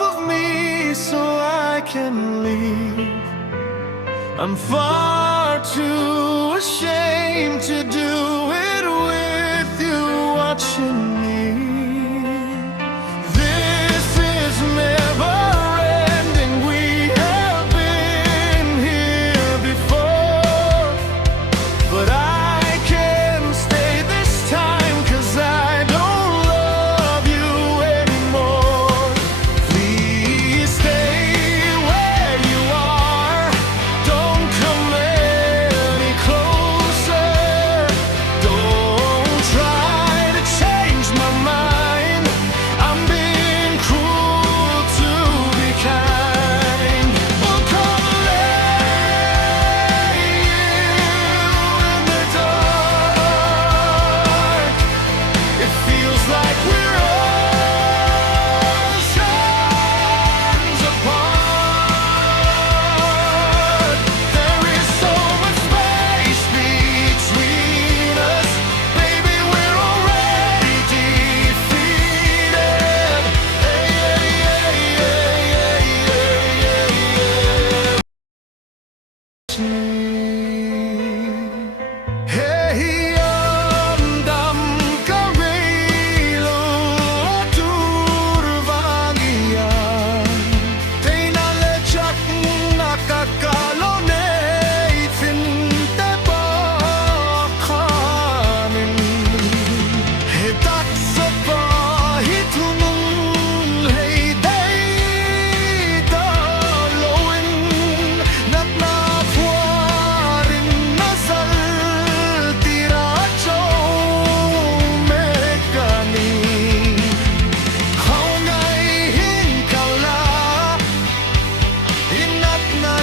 of me so I can leave. I'm far too ashamed to do it with you watching me. This is never ending. We have been here before, but I can't stay this time 'cause I don't love you anymore. Please stay where you are. Don't come any closer. Don't try to change my mind. I'm being cruel to be kind. We'll come lay you in the dark. It feels like we're oceans apart. There is so much space between us. Baby, we're already defeated. Hian ngailo vang hian. Theih chak nakakalo pawh taksa thunun hlei Natna phuarin chau Natna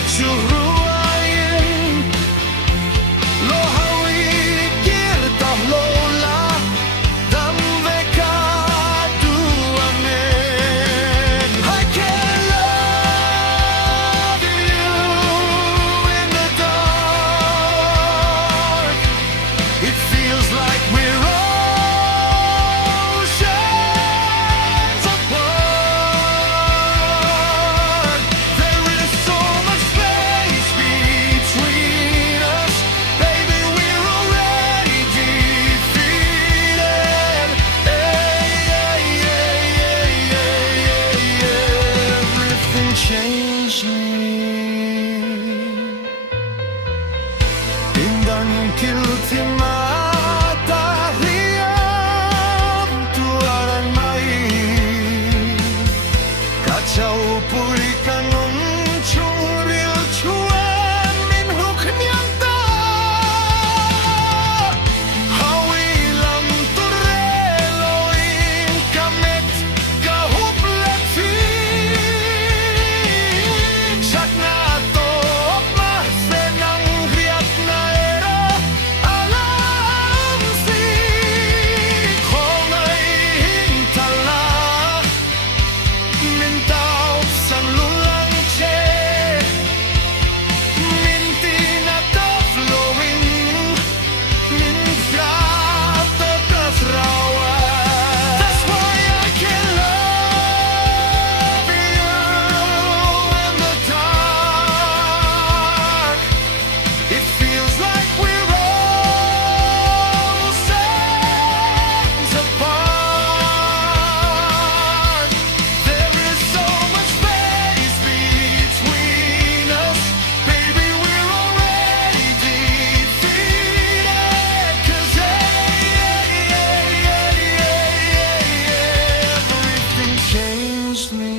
I can't love you in the dark. It feels like we're oceans apart. There is so much space between us. Baby, we're already defeated. Everything changed me. Indan kiltimata Hliam tuaran mai chau puri kanun churil chuan min huknyang ta Hliam turelo in kamet kahuplet chak na to senang riat na era alam si khong ai hin thala min tao san lulang che min tina to flowing min frata kasrawa. That's why I can love you in the dark. It feels like we're oceans apart. There is so much space between us. Baby, we're already defeated. 'Cause everything changed me.